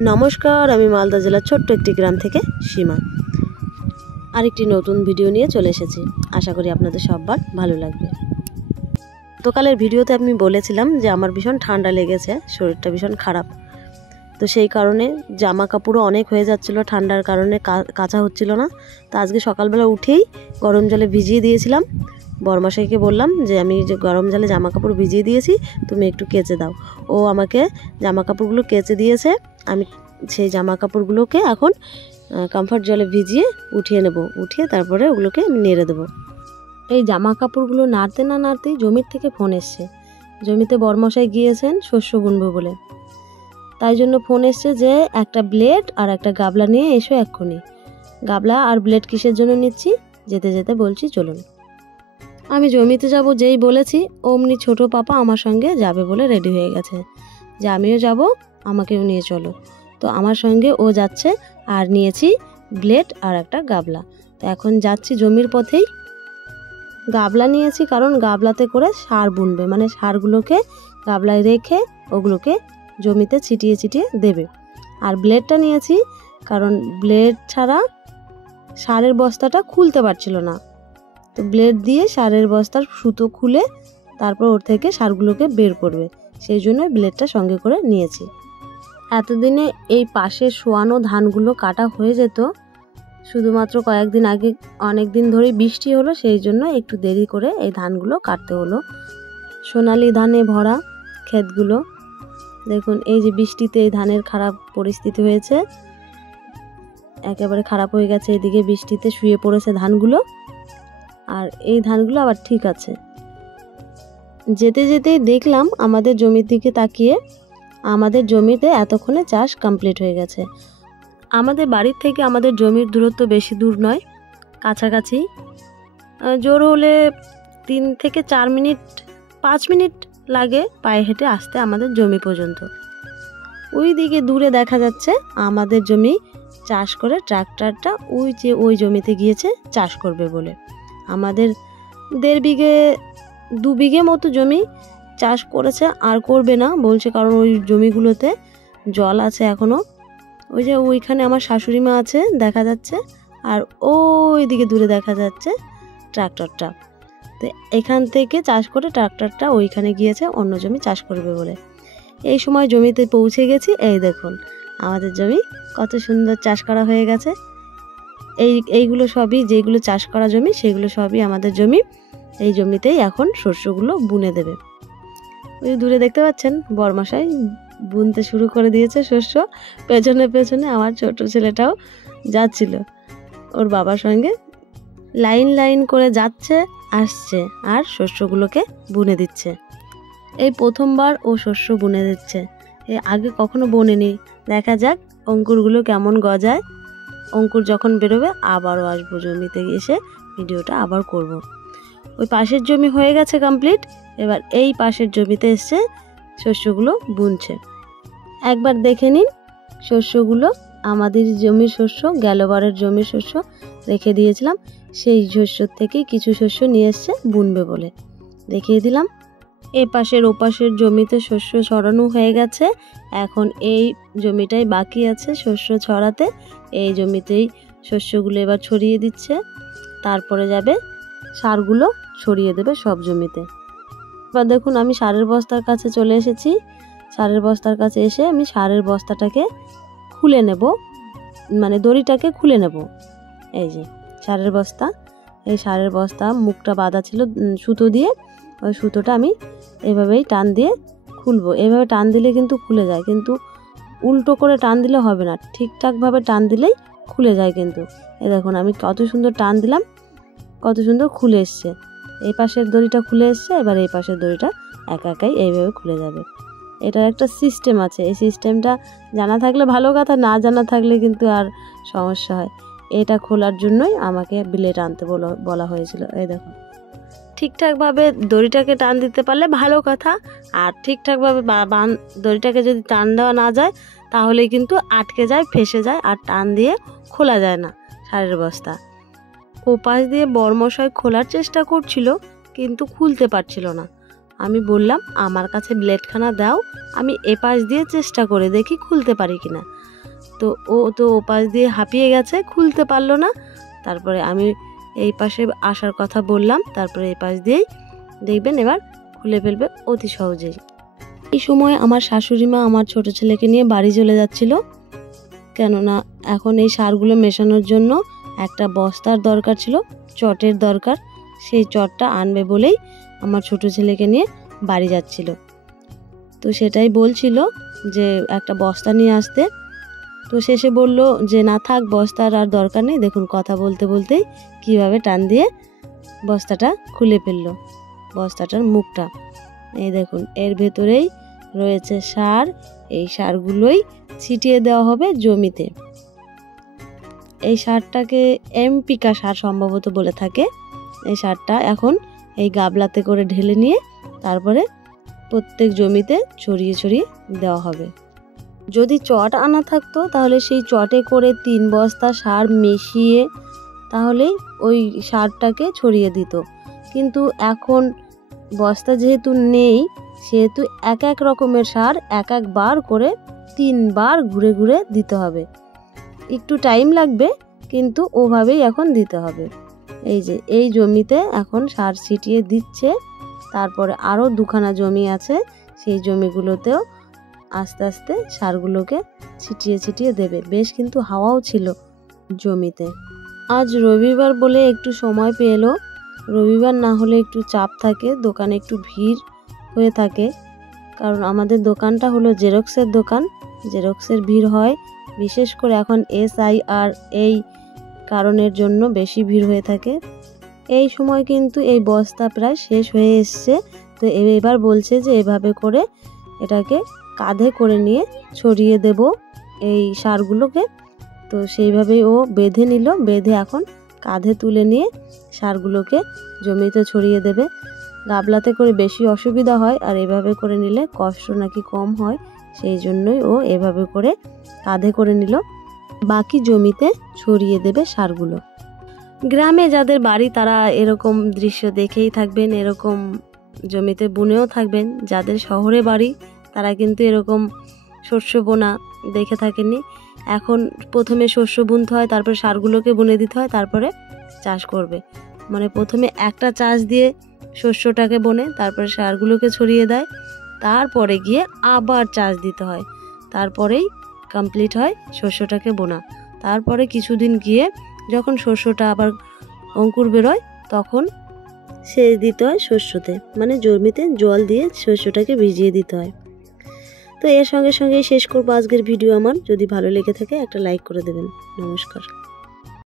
নমস্কার, আমি মালদা জেলার ছোট্ট একটি গ্রাম থেকে সীমা আরেকটি নতুন ভিডিও নিয়ে চলে এসেছি। আশা করি আপনাদের সবার ভালো লাগবে। গতকালের ভিডিওতে আমি বলেছিলাম যে আমার ভীষণ ঠান্ডা লেগেছে, শরীরটা ভীষণ খারাপ। তো সেই কারণে জামা কাপড়ও অনেক হয়ে যাচ্ছিলো, ঠান্ডার কারণে কাচা হচ্ছিল না। তো আজকে সকালবেলা উঠেই গরম জলে ভিজিয়ে দিয়েছিলাম। বরমশাইকে বললাম যে আমি যে গরম জলে জামা কাপড় ভিজিয়ে দিয়েছি, তুমি একটু কেচে দাও। ও আমাকে জামা কাপড়গুলো কেচে দিয়েছে। আমি সেই জামা কাপড়গুলোকে এখন কমফর্ট জলে ভিজিয়ে উঠিয়ে নেব। উঠিয়ে তারপরে ওগুলোকে আমি নেড়ে দেবো। এই জামা কাপড়গুলো নাড়তে না নাড়তেই জমির থেকে ফোন এসছে। জমিতে বরমশাই গিয়েছেন শস্য বুনবো বলে, তাই জন্য ফোন এসছে যে একটা ব্লেড আর একটা গাবলা নিয়ে এসো এক্ষুনি। গাবলা আর ব্লেড কিসের জন্য নিচ্ছি যেতে যেতে বলছি চলুন। আমি জমিতে যাব যেই বলেছি অমনি ছোট পাপা আমার সঙ্গে যাবে বলে রেডি হয়ে গেছে যে আমিও যাব, আমাকেও নিয়ে চলো। তো আমার সঙ্গে ও যাচ্ছে আর নিয়েছি ব্লেড আর একটা গাবলা। তো এখন যাচ্ছি জমির পথেই। গাবলা নিয়েছি কারণ গাবলাতে করে সার বুনবে, মানে সারগুলোকে গাবলায় রেখে ওগুলোকে জমিতে ছিটিয়ে ছিটিয়ে দেবে। আর ব্লেডটা নিয়েছি কারণ ব্লেড ছাড়া সারের বস্তাটা খুলতে পারছিল না। তো ব্লেড দিয়ে সারের বস্তার সুতো খুলে তারপর ওর থেকে সারগুলোকে বের করবে, সেই জন্য ব্লেডটা সঙ্গে করে নিয়েছি। এতদিনে এই পাশে শোয়ানো ধানগুলো কাটা হয়ে যেত, শুধুমাত্র কয়েকদিন আগে অনেক দিন ধরে বৃষ্টি হলো, সেই জন্য একটু দেরি করে এই ধানগুলো কাটতে হলো। সোনালি ধানে ভরা ক্ষেতগুলো দেখুন, এই যে বৃষ্টিতে এই ধানের খারাপ পরিস্থিতি হয়েছে, একেবারে খারাপ হয়ে গেছে। এদিকে বৃষ্টিতে শুয়ে পড়েছে ধানগুলো, আর এই ধানগুলো আবার ঠিক আছে। যেতে যেতেই দেখলাম আমাদের জমির দিকে তাকিয়ে, আমাদের জমিতে এতক্ষণে চাষ কমপ্লিট হয়ে গেছে। আমাদের বাড়ির থেকে আমাদের জমির দূরত্ব বেশি দূর নয়, কাছাকাছি। জোর হলে 3 থেকে 4 মিনিট 5 মিনিট লাগে পায়ে হেঁটে আসতে আমাদের জমি পর্যন্ত। ওই দিকে দূরে দেখা যাচ্ছে আমাদের জমি চাষ করে ট্রাক্টরটা ওই জমিতে গিয়েছে চাষ করবে বলে। আমাদের 1.5 বিঘে 2 বিঘে মতো জমি চাষ করেছে, আর করবে না বলছে, কারণ ওই জমিগুলোতে জল আছে এখনও। ওই যে ওইখানে আমার শাশুড়ি মা আছে দেখা যাচ্ছে, আর ওই দিকে দূরে দেখা যাচ্ছে ট্রাক্টরটা। তো এখান থেকে চাষ করে ট্রাক্টরটা ওইখানে গিয়েছে অন্য জমি চাষ করবে বলে। এই সময় জমিতে পৌঁছে গেছি। এই দেখুন আমাদের জমি কত সুন্দর চাষ করা হয়ে গেছে। এইগুলো সবই যেগুলো চাষ করা জমি, সেগুলো সবই আমাদের জমি। এই জমিতেই এখন শস্যগুলো বুনে দেবে। ওই দূরে দেখতে পাচ্ছেন বরমশাই বুনতে শুরু করে দিয়েছে শস্য। পেছনে পেছনে আমার ছোট ছেলেটাও যাচ্ছিল ওর বাবার সঙ্গে, লাইন লাইন করে যাচ্ছে আসছে আর শস্যগুলোকে বুনে দিচ্ছে। এই প্রথমবার ও শস্য বুনে দিচ্ছে, আগে কখনো বুনেনি। দেখা যাক অঙ্কুরগুলো কেমন গজায়। অঙ্কুর যখন বেরোবে আবারও আসবো জমিতে, এসে ভিডিওটা আবার করব। ওই পাশের জমি হয়ে গেছে কমপ্লিট, এবার এই পাশের জমিতে এসছে শস্যগুলো বুনছে। একবার দেখে নিন শস্যগুলো। আমাদের জমির শস্য, গেলবারের জমির শস্য রেখে দিয়েছিলাম, সেই শস্য থেকে কিছু শস্য নিয়ে এসছে বুনবে বলে দেখিয়ে দিলাম। এ পাশের ও পাশের জমিতে শস্য ছড়ানো হয়ে গেছে, এখন এই জমিটাই বাকি আছে শস্য ছড়াতে। এই জমিতেই শস্যগুলো এবার ছড়িয়ে দিচ্ছে, তারপরে যাবে সারগুলো ছড়িয়ে দেবে সব জমিতে। এবার দেখুন আমি সারের বস্তার কাছে চলে এসেছি। সারের বস্তার কাছে এসে আমি সারের বস্তাটাকে খুলে নেব, মানে দড়িটাকে খুলে নেব। এই যে সারের বস্তা, এই সারের বস্তা মুখটা বাঁধা ছিল সুতো দিয়ে, ওই সুতোটা আমি এভাবেই টান দিয়ে খুলবো। এভাবে টান দিলে কিন্তু খুলে যায়, কিন্তু উল্টো করে টান দিলে হবে না, ঠিকঠাকভাবে টান দিলেই খুলে যায়। কিন্তু এই দেখুন আমি কত সুন্দর টান দিলাম, কত সুন্দর খুলে এসছে। এই পাশের দড়িটা খুলে এসছে, এবার এই পাশের দড়িটা একা একাই এইভাবে খুলে যাবে। এটার একটা সিস্টেম আছে, এই সিস্টেমটা জানা থাকলে ভালো কথা, না জানা থাকলে কিন্তু আর সমস্যা হয়। এটা খোলার জন্যই আমাকে ব্লেড আনতে বলা হয়েছিল। এই দেখুন ঠিকঠাকভাবে দড়িটাকে টান দিতে পারলে ভালো কথা, আর ঠিকঠাকভাবে দড়িটাকে যদি টান দেওয়া না যায় তাহলে কিন্তু আটকে যায়, ফেসে যায়, আর টান দিয়ে খোলা যায় না সারের বস্তা। ওপাশ দিয়ে বরমশাই খোলার চেষ্টা করছিল কিন্তু খুলতে পারছিল না। আমি বললাম আমার কাছে ব্লেডখানা দাও, আমি এপাশ দিয়ে চেষ্টা করে দেখি খুলতে পারি কিনা। তো ও তো ওপাশ দিয়ে হাঁপিয়ে গেছে, খুলতে পারলো না। তারপরে আমি এই পাশে আসার কথা বললাম, তারপরে এই পাশ দিয়েই দেখবেন এবার খুলে ফেলবে অতি সহজেই। এই সময় আমার শাশুড়ি মা আমার ছোট ছেলেকে নিয়ে বাড়ি চলে যাচ্ছিল, কেননা এখন এই সারগুলো মেশানোর জন্য একটা বস্তার দরকার ছিল, চটের দরকার। সেই চটটা আনবে বলেই আমার ছোট ছেলেকে নিয়ে বাড়ি যাচ্ছিল। তো সেটাই বলছিল যে একটা বস্তা নিয়ে আসতে। তো শেষে বলল যে না থাক, বস্তার আর দরকার নেই। দেখুন কথা বলতে বলতেই কিভাবে টান দিয়ে বস্তাটা খুলে ফেললো, বস্তাটার মুখটা। এই দেখুন এর ভেতরেই রয়েছে সার। এই সারগুলোই ছিটিয়ে দেওয়া হবে জমিতে। এই সারটাকে এমপিকা সার সম্ভবত বলে থাকে। এই সারটা এখন এই গাবলাতে করে ঢেলে নিয়ে তারপরে প্রত্যেক জমিতে ছড়িয়ে ছড়িয়ে দেওয়া হবে। যদি চট আনা থাকতো তাহলে সেই চটে করে 3 বস্তা সার মিশিয়ে তাহলেই ওই সারটাকে ছড়িয়ে দিত। কিন্তু এখন বস্তা যেহেতু নেই, সেহেতু এক এক রকমের সার এক একবার করে 3 বার ঘুরে ঘুরে দিতে হবে। একটু টাইম লাগবে, কিন্তু ওভাবেই এখন দিতে হবে। এই যে এই জমিতে এখন সার ছিটিয়ে দিচ্ছে। তারপরে আরও 2খানা জমি আছে, সেই জমিগুলোতেও আস্তে আস্তে সারগুলোকে ছিটিয়ে ছিটিয়ে দেবে। বেশ কিন্তু হাওয়াও ছিল জমিতে। আজ রবিবার বলে একটু সময় পেলো। রবিবার না হলে একটু চাপ থাকে, দোকানে একটু ভিড় হয়ে থাকে, কারণ আমাদের দোকানটা হলো জেরক্সের দোকান। জেরক্সের ভিড় হয়, বিশেষ করে এখন SIR এই কারণের জন্য বেশি ভিড় হয়ে থাকে। এই সময় কিন্তু এই বস্তা প্রায় শেষ হয়ে এসছে। তো এবার বলছে যে এভাবে করে এটাকে কাঁধে করে নিয়ে ছড়িয়ে দেব এই সারগুলোকে। তো সেইভাবেই ও বেঁধে নিল, বেঁধে এখন কাঁধে তুলে নিয়ে সারগুলোকে জমিতে ছড়িয়ে দেবে। গাবলাতে করে বেশি অসুবিধা হয়, আর এভাবে করে নিলে কষ্ট নাকি কম হয়, সেই জন্যই ও এভাবে করে কাঁধে করে নিল। বাকি জমিতে ছড়িয়ে দেবে সারগুলো। গ্রামে যাদের বাড়ি তারা এরকম দৃশ্য দেখেই থাকবেন, এরকম জমিতে বুনেও থাকবেন। যাদের শহরে বাড়ি তারা কিন্তু এরকম শস্য বোনা দেখে থাকেননি। এখন প্রথমে শস্য বুনতে হয়, তারপরে সারগুলোকে বুনে দিতে হয়, তারপরে চাষ করবে। মানে প্রথমে একটা চাষ দিয়ে শস্যটাকে বোনে, তারপরে সারগুলোকে ছড়িয়ে দেয়, তারপরে গিয়ে আবার চাষ দিতে হয়, তারপরেই কমপ্লিট হয় শস্যটাকে বোনা। তারপরে কিছুদিন গিয়ে যখন শস্যটা আবার অঙ্কুর বেরোয় তখন সেচ দিতে হয় শস্যতে, মানে জমিতে জল দিয়ে শস্যটাকে ভিজিয়ে দিতে হয়। তো এর সঙ্গে সঙ্গে শেষ করবো আজকের ভিডিও আমার। যদি ভালো লেগে থাকে একটা লাইক করে দেবেন। নমস্কার।